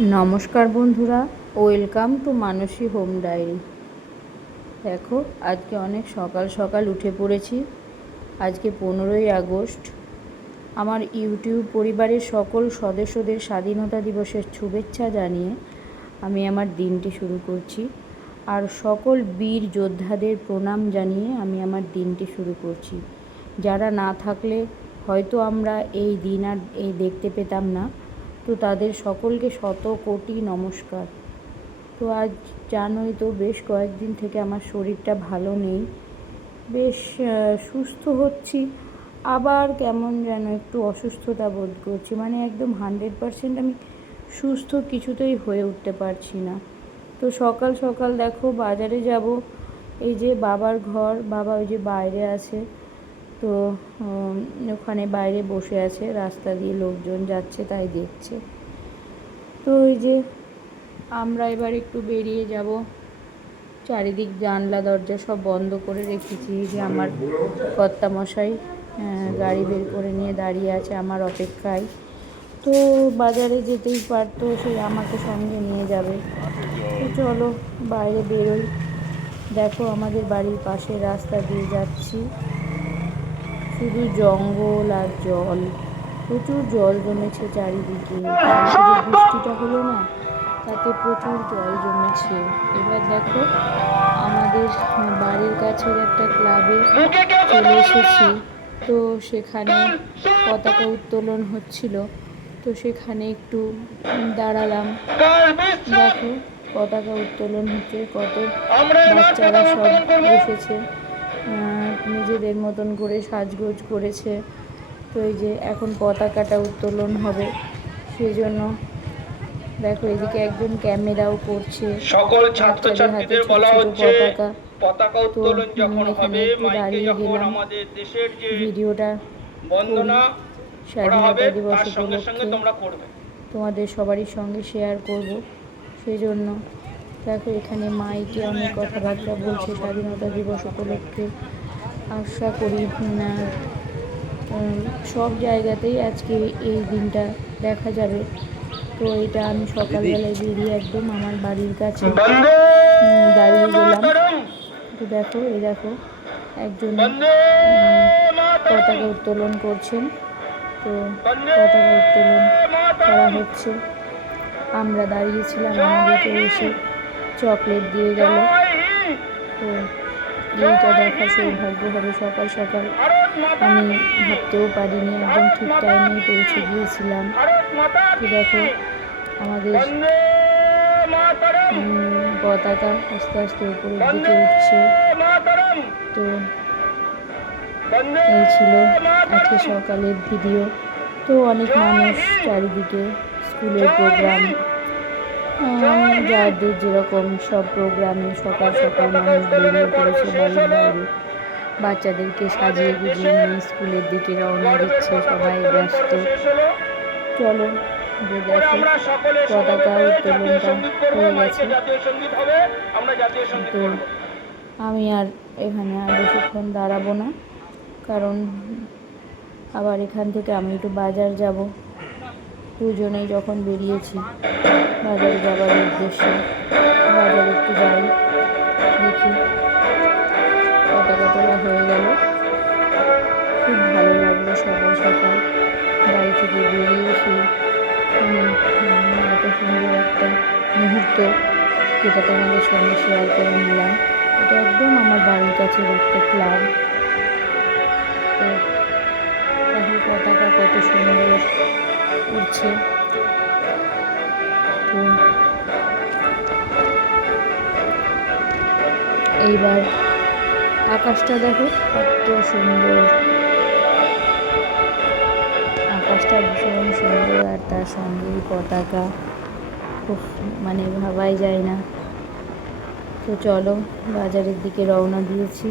নমস্কার বন্ধুরা, welcome to Mansi home diary. দেখো, আজকে অনেক সকাল সকাল উঠে পড়েছি। আজকে 15ই আগস্ট। আমার ইউটিউব পরিবারের সকল সদস্যদের স্বাধীনতা দিবসের শুভেচ্ছা জানিয়ে আমি আমার দিনটি শুরু করছি। আর সকল বীর যোদ্ধাদের প্রণাম জানিয়ে আমি আমার দিনটি শুরু করছি। যারা না থাকলে হয়তো আমরা এই দিন আর দেখতে পেতাম না, তো তাদের সকলকে শত কোটি নমস্কার। তো আজ জানোই তো, বেশ কয়েকদিন থেকে আমার শরীরটা ভালো নেই। বেশ সুস্থ হচ্ছি, আবার কেমন যেন একটু অসুস্থতা বোধ করছি। মানে একদম 100% আমি সুস্থ কিছুতেই হয়ে উঠতে পারছি না। তো সকাল সকাল দেখো, বাজারে যাব। এই যে বাবার ঘর, বাবা ওই যে বাইরে আছে, তো ওখানে বাইরে বসে আছে, রাস্তা দিয়ে লোকজন যাচ্ছে তাই দেখছে। তো ওই যে আমরা এবার একটু বেরিয়ে যাব। চারিদিক জানলা দরজা সব বন্ধ করে রেখেছি। যে আমার কর্তামশাই গাড়ি বের করে নিয়ে দাঁড়িয়ে আছে আমার অপেক্ষায়। তো বাজারে যেতেই পারতো, সে আমাকে সঙ্গে নিয়ে যাবে। তো চলো বাইরে বেরোই। দেখো, আমাদের বাড়ির পাশে রাস্তা দিয়ে যাচ্ছি, শুধু জঙ্গল আর জল। প্রচুর জল জমেছে চারিদিকে। কালকে যে বৃষ্টিটা হলো না, তাতে প্রচুর জল জমেছে। এবার দেখো, আমাদের বাড়ির কাছের একটা ক্লাবে চলে এসেছি। তো সেখানে পতাকা উত্তোলন হচ্ছিল, তো সেখানে একটু দাঁড়ালাম। দেখো, পতাকা উত্তোলন হচ্ছে, কত বাচ্চারা সব এসেছে, নিজেদের মতন করে সাজগোজ করেছে। তো এই যে এখন পতাকাটা উত্তোলন হবে, সেজন্য দেখো এদিকে একজন ক্যামেরাও করছে। সকল ছাত্রছাত্রীদের বলা হচ্ছে পতাকা উত্তোলন যখন হবে, মাইকে যখন আমাদের দেশের যে ভিডিওটা বন্দনা করা হবে স্বাধীনতা দিবস তার সঙ্গে সঙ্গে উপলক্ষে তোমরা করবে। তোমাদের সবারই সঙ্গে শেয়ার করব। সেজন্য দেখো, এখানে মাইকে অনেক কথাবার্তা বলছে স্বাধীনতা দিবস উপলক্ষে। আশা করি সব জায়গাতেই আজকে এই দিনটা দেখা যাবে। তো এটা আমি সকালবেলায় বেরিয়ে একদম আমার বাড়ির কাছে দাঁড়িয়ে গেলাম। তো দেখো, এই দেখো একজন পতাকা উত্তোলন করছেন। তো পতাকা উত্তোলন করা হচ্ছে, আমরা দাঁড়িয়েছিলাম, আমাদেরকে এসে চকলেট দিয়ে গেল। তো এইটা দেখার সৌভাগ্য হবে সকাল সকাল, আমি ভাবতেও পারিনি। একদম ঠিক টাইমেই পৌঁছে গিয়েছিলাম। তো দেখো, আমাদের পতাকা আস্তে আস্তে উপরের দিকে উঠছে। তো এই ছিল আজকে সকালের ভিডিও। তো অনেক মানুষ চারিদিকে, স্কুলের প্রোগ্রাম, যাদের যেরকম সব প্রোগ্রামে সকাল সকাল মানুষ বেরিয়ে পড়েছে বাড়ির বাইরে। বাচ্চাদেরকে সাজিয়ে গুজিয়ে নিয়ে স্কুলের দিকে রওনা দিচ্ছে, সবাই ব্যস্ত। চলো যে দেখো, পতাকা উত্তোলনটা হয়ে গেছে। তো আমি আর এখানে আর বেশিক্ষণ দাঁড়াবো না, কারণ আবার এখান থেকে আমি একটু বাজার যাব। দুজনেই যখন বেরিয়েছি বাজারে যাবার উদ্দেশ্যে, বাজারে একটু যাই, দেখি। পতাকা তোলা হয়ে গেল, খুব ভালো লাগলো সকাল সকাল বাড়ি থেকে বেরিয়ে এসে। এত সুন্দর একটা মুহূর্ত, যেটা তোমাদের সঙ্গে শেয়ার করে নিলাম। এটা একদম আমার বাড়ির কাছের একটা ক্লাব। তো দেখো পতাকা কত সুন্দর উঠছে। তো এইবার আকাশটা দেখো কত সুন্দর, আকাশটা ভীষণ সুন্দর, আর তার সঙ্গে পতাকা, খুব মানে ভাবাই যায় না। তো চলো, বাজারের দিকে রওনা দিয়েছি।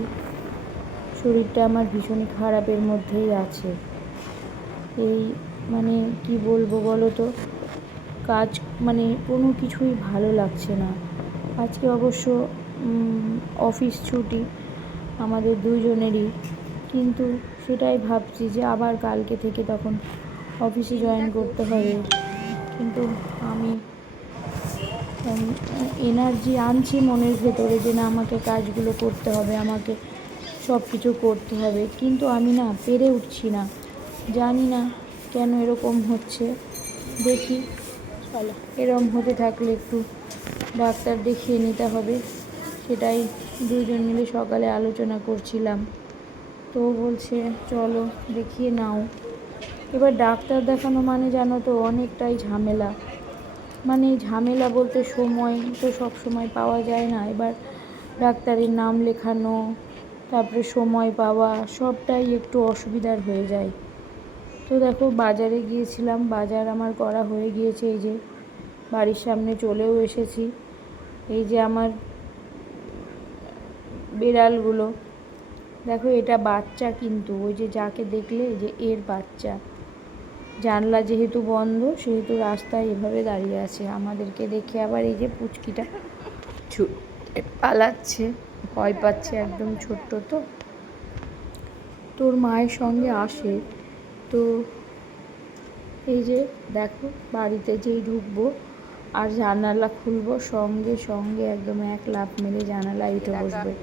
শরীরটা আমার ভীষণ খারাপের মধ্যেই আছে। এই মানে কি বলবো বলো তো, কাজ মানে কোনো কিছুই ভালো লাগছে না। আজকে অবশ্য অফিস ছুটি আমাদের দুজনেরই, কিন্তু সেটাই ভাবছি যে আবার কালকে থেকে তখন অফিসে জয়েন করতে হবে। কিন্তু আমি এনার্জি আনছি মনের ভেতরে যে না আমাকে কাজগুলো করতে হবে, আমাকে সব কিছু করতে হবে, কিন্তু আমি না পেরে উঠছি না। জানি না কেন এরকম হচ্ছে। দেখি, চলো, এরকম হতে থাকলে একটু ডাক্তার দেখিয়ে নিতে হবে। সেটাই দুজন মিলে সকালে আলোচনা করছিলাম। তো বলছে চলো দেখিয়ে নাও। এবার ডাক্তার দেখানো মানে জানো তো অনেকটাই ঝামেলা। মানে ঝামেলা বলতে সময় তো সব সময় পাওয়া যায় না। এবার ডাক্তারের নাম লেখানো, তারপরে সময় পাওয়া, সবটাই একটু অসুবিধার হয়ে যায়। তো দেখো বাজারে গিয়েছিলাম, বাজার আমার করা হয়ে গিয়েছে। এই যে বাড়ির সামনে চলেও এসেছি। এই যে আমার বিড়ালগুলো, দেখো এটা বাচ্চা, কিন্তু ওই যে যাকে দেখলে যে এর বাচ্চা। জানলা যেহেতু বন্ধ সেহেতু রাস্তায় এভাবে দাঁড়িয়ে আছে, আমাদেরকে দেখে আবার এই যে পুচকিটা পালাচ্ছে, ভয় পাচ্ছে, একদম ছোট্ট তো, তোর মায়ের সঙ্গে আসে। তো এই যে দেখো বাড়িতে যেই ঢুকবো আর জানালা খুলবো সঙ্গে সঙ্গে একদম এক লাফ মেরে জানালায় উঠে বসবে।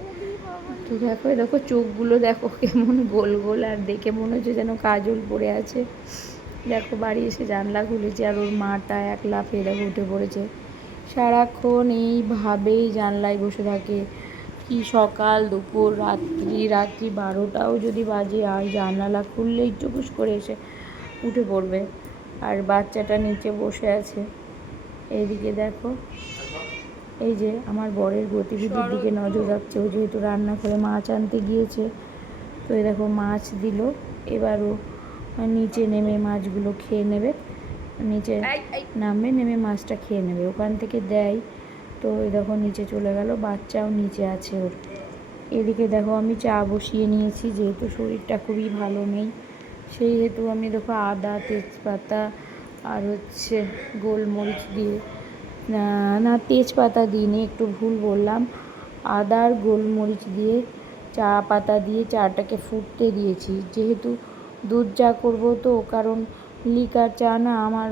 তো দেখো দেখো চোখগুলো দেখো কেমন গোল গোল, আর দেখে মনে হচ্ছে যেন কাজল পড়ে আছে। দেখো বাড়ি এসে জানলা খুলেছে আর ওর মাটা এক লাফে দেখো উঠে পড়েছে। সারাক্ষণ এইভাবেই জানলায় বসে থাকে। কি সকাল দুপুর রাত্রি, রাত্রি 12টাও যদি বাজে আর জানালা খুললেই টুকুস করে এসে উঠে পড়বে। আর বাচ্চাটা নিচে বসে আছে। এইদিকে দেখো এই যে আমার বরের গতিবিধির দিকে নজর রাখছে। ও যেহেতু রান্না করে মাছ আনতে গিয়েছে, তো এই দেখো মাছ দিল। এবারও নিচে নেমে মাছগুলো খেয়ে নেবে, নিচে নামবে, নেমে মাছটা খেয়ে নেবে, ওখান থেকে দেয়। তো এই দেখো নিচে চলে গেল, বাচ্চাও নিচে আছে ওর। এদিকে দেখো আমি চা বসিয়ে নিয়েছি, যেহেতু শরীরটা খুবই ভালো নেই সেই হেতু আমি দেখো আদা, তেজপাতা আর হচ্ছে গোলমরিচ দিয়ে, না তেজপাতা দিইনি, একটু ভুল বললাম, আদা আর গোলমরিচ দিয়ে চা পাতা দিয়ে চাটাকে ফুটতে দিয়েছি। যেহেতু দুধ চা করবো তো, কারণ লিকার চা না আমার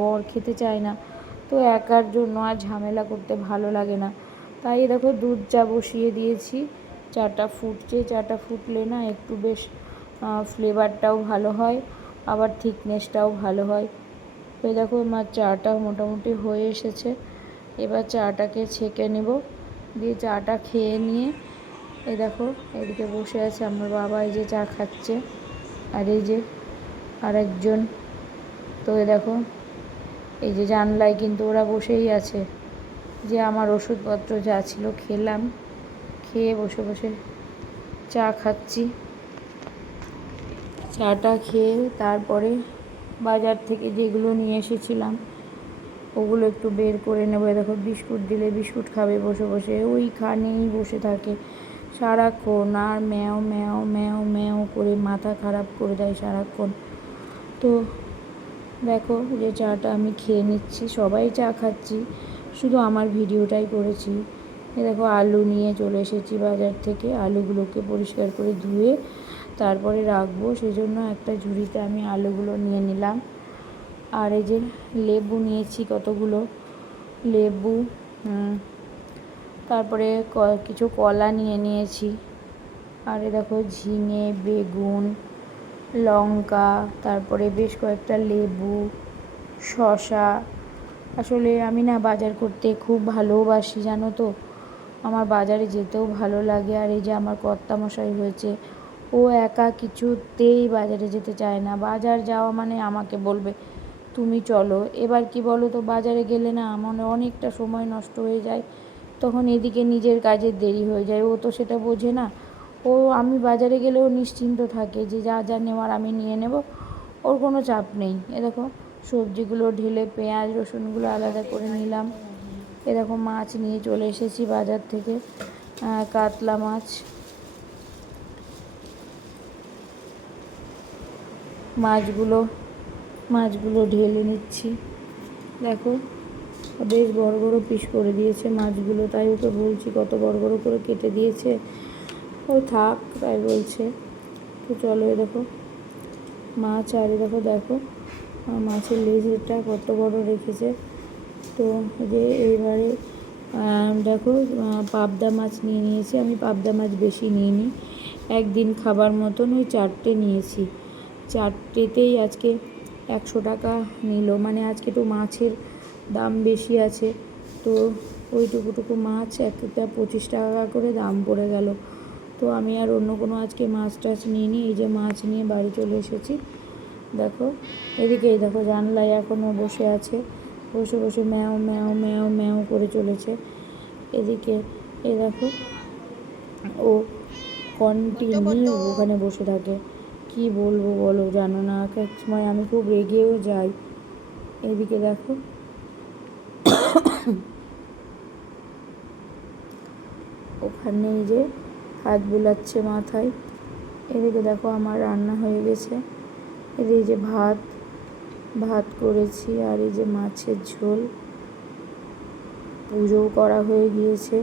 বর খেতে চায় না, তো একার জন্য আর ঝামেলা করতে ভালো লাগে না, তাই দেখো দুধ চা বসিয়ে দিয়েছি। চাটা ফুটছে, চাটা ফুটলে না একটু বেশ ফ্লেভারটাও ভালো হয়, আবার থিকনেসটাও ভালো হয়। তো দেখো আমার চাটা মোটামুটি হয়ে এসেছে। এবার চাটাকে ছেঁকে নেব, দিয়ে চাটা খেয়ে নিয়ে এই দেখো এদিকে বসে আছে আমার বাবা, এই যে চা খাচ্ছে, আর এই যে আরেকজন। তো এই দেখো এই যে জানলায় কিন্তু ওরা বসেই আছে, যে আমার ওষুধপত্র যা ছিল খেলাম, খেয়ে বসে বসে চা খাচ্ছি। চাটা খেয়ে তারপরে বাজার থেকে যেগুলো নিয়ে এসেছিলাম ওগুলো একটু বের করে নেবো। দেখো বিস্কুট দিলে বিস্কুট খাবে বসে বসে, ওইখানেই বসে থাকে সারাক্ষণ, আর ম্যাও ম্যাও ম্যাও ম্যাও করে মাথা খারাপ করে দেয় সারাক্ষণ। তো দেখো যে চাটা আমি খেয়ে নিচ্ছি, সবাই চা খাচ্ছি, শুধু আমার ভিডিওটাই করেছি। দেখো আলু নিয়ে চলে এসেছি বাজার থেকে, আলুগুলোকে পরিষ্কার করে ধুয়ে তারপরে রাখবো, সেই জন্য একটা ঝুড়িতে আমি আলুগুলো নিয়ে নিলাম। আর এই যে লেবু নিয়েছি কতগুলো, লেবু, তারপরে কিছু কলা নিয়ে নিয়েছি। আর এই দেখো ঝিঙে, বেগুন, লঙ্কা, তারপরে বেশ কয়েকটা লেবু, শসা। আসলে আমি না বাজার করতে খুব ভালোবাসি জানো তো, আমার বাজারে যেতেও ভালো লাগে। আর এই যে আমার কর্তামশাই হয়েছে, ও একা কিছুতেই বাজারে যেতে চায় না, বাজার যাওয়া মানে আমাকে বলবে তুমি চলো। এবার কি বলো তো, বাজারে গেলে না আমার অনেকটা সময় নষ্ট হয়ে যায়, তখন এদিকে নিজের কাজের দেরি হয়ে যায়, ও তো সেটা বোঝে না। ও আমি বাজারে গেলেও নিশ্চিন্ত থাকে যে যা যা নেওয়ার আমি নিয়ে নেব, ওর কোনো চাপ নেই। এ দেখো সবজিগুলো ঢেলে পেঁয়াজ রসুনগুলো আলাদা করে নিলাম। এ দেখো মাছ নিয়ে চলে এসেছি বাজার থেকে, কাতলা মাছ। মাছগুলো ঢেলে নিচ্ছি। দেখো বেশ বড় বড় পিস করে দিয়েছে মাছগুলো, তাই ওকে বলছি কত বড় বড় করে কেটে দিয়েছে, ও থাক তাই বলছে। তো চলো এ দেখো মাছ, আর দেখো দেখো মাছের লেজটা কত বড় রেখেছে, তো যে এবারে দেখো পাবদা মাছ নিয়ে নিয়েছি। আমি পাবদা মাছ বেশি নিইনি, একদিন খাবার মতন ওই 4টে নিয়েছি। 4টেতেই আজকে 100 টাকা নিল, মানে আজকে তো মাছের দাম বেশি আছে, তো ওইটুকু মাছ একটা 25 টাকা করে দাম পড়ে গেল। তো আমি আর অন্য কোনো আজকে মাছ টাছ নিইনি। এই যে মাছ নিয়ে বাড়ি চলে এসেছি। দেখো এদিকেই দেখো জানলায় এখনও বসে আছে, বসে বসে ম্যাও ম্যাও ম্যাও ম্যাও করে চলেছে। এদিকে এ দেখো ও কন্টিনিউ ওখানে বসে থাকে, কি বলবো বলো, জানো না, এক এক সময় আমি খুব রেগেও যাই। এদিকে দেখো ওখানে যে হাত বুলাচ্ছে মাথায়। এদিকে দেখো আমার রান্না হয়ে গেছে। এদিকে যে ভাত করেছি, আর এই যে মাছের ঝোল। পুজোও করা হয়ে গিয়েছে।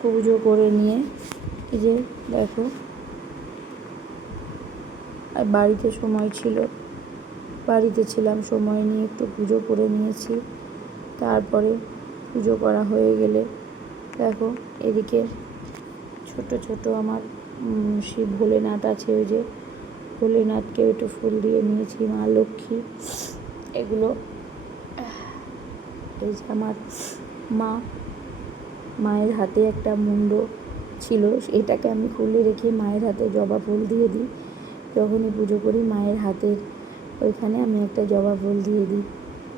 পুজো করে নিয়ে এই যে দেখো, আর বাড়িতে ছিলাম, সময় নিয়ে একটু পুজো করে নিয়েছি। তারপরে পুজো করা হয়ে গেলে দেখো এদিকে ছোট ছোট আমার শিব ভোলেনাথ আছে, ওই যে ভোলেনাথকে একটু ফুল দিয়ে নিয়েছি, মা লক্ষ্মী এগুলো। এই যে আমার মায়ের হাতে একটা মুন্ড ছিল, এটাকে আমি খুলে রেখে মায়ের হাতে জবা ফুল দিয়ে দিই। যখনই পুজো করি মায়ের হাতের ওইখানে আমি একটা জবা ফুল দিয়ে দিই।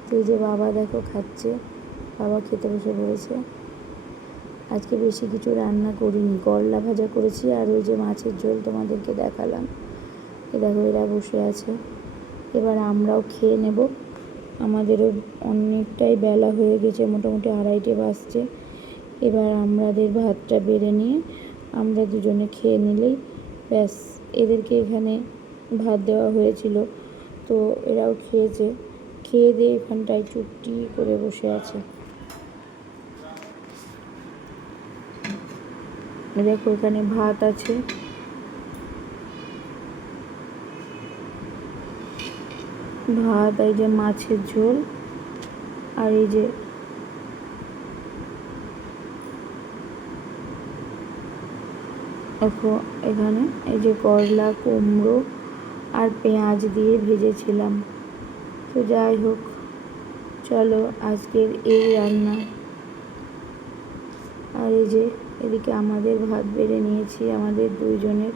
তো এই যে বাবা দেখো খাচ্ছে, বাবা খেতে বসে পড়েছে। আজকে বেশি কিছু রান্না করিনি, করলা ভাজা করেছি আর ওই যে মাছের ঝোল তোমাদেরকে দেখালাম। দেখো এরা বসে আছে, এবার আমরাও খেয়ে নেব। আমাদেরও অনেকটাই বেলা হয়ে গেছে, মোটামুটি 2:30 বাজছে। এবার আমাদের ভাতটা বেড়ে নিয়ে আমরা দুজনে খেয়ে নিলেই ব্যাস। এদেরকে এখানে ভাত দেওয়া হয়েছিল, তো এরাও খেয়েছে। খেয়ে দিয়ে এখানটায় চুপটি করে বসে আছে। দেখো এখানে ভাত আছে, ভাত, এই যে মাছের ঝোল, আর এই যে দেখো এখানে এই যে করলা, কুমড়ো আর পেঁয়াজ দিয়ে ভেজেছিলাম। তো যাই হোক, চলো আজকের এই রান্না। আর এই যে এদিকে আমাদের ভাত বেড়ে নিয়েছি, আমাদের দুইজনের।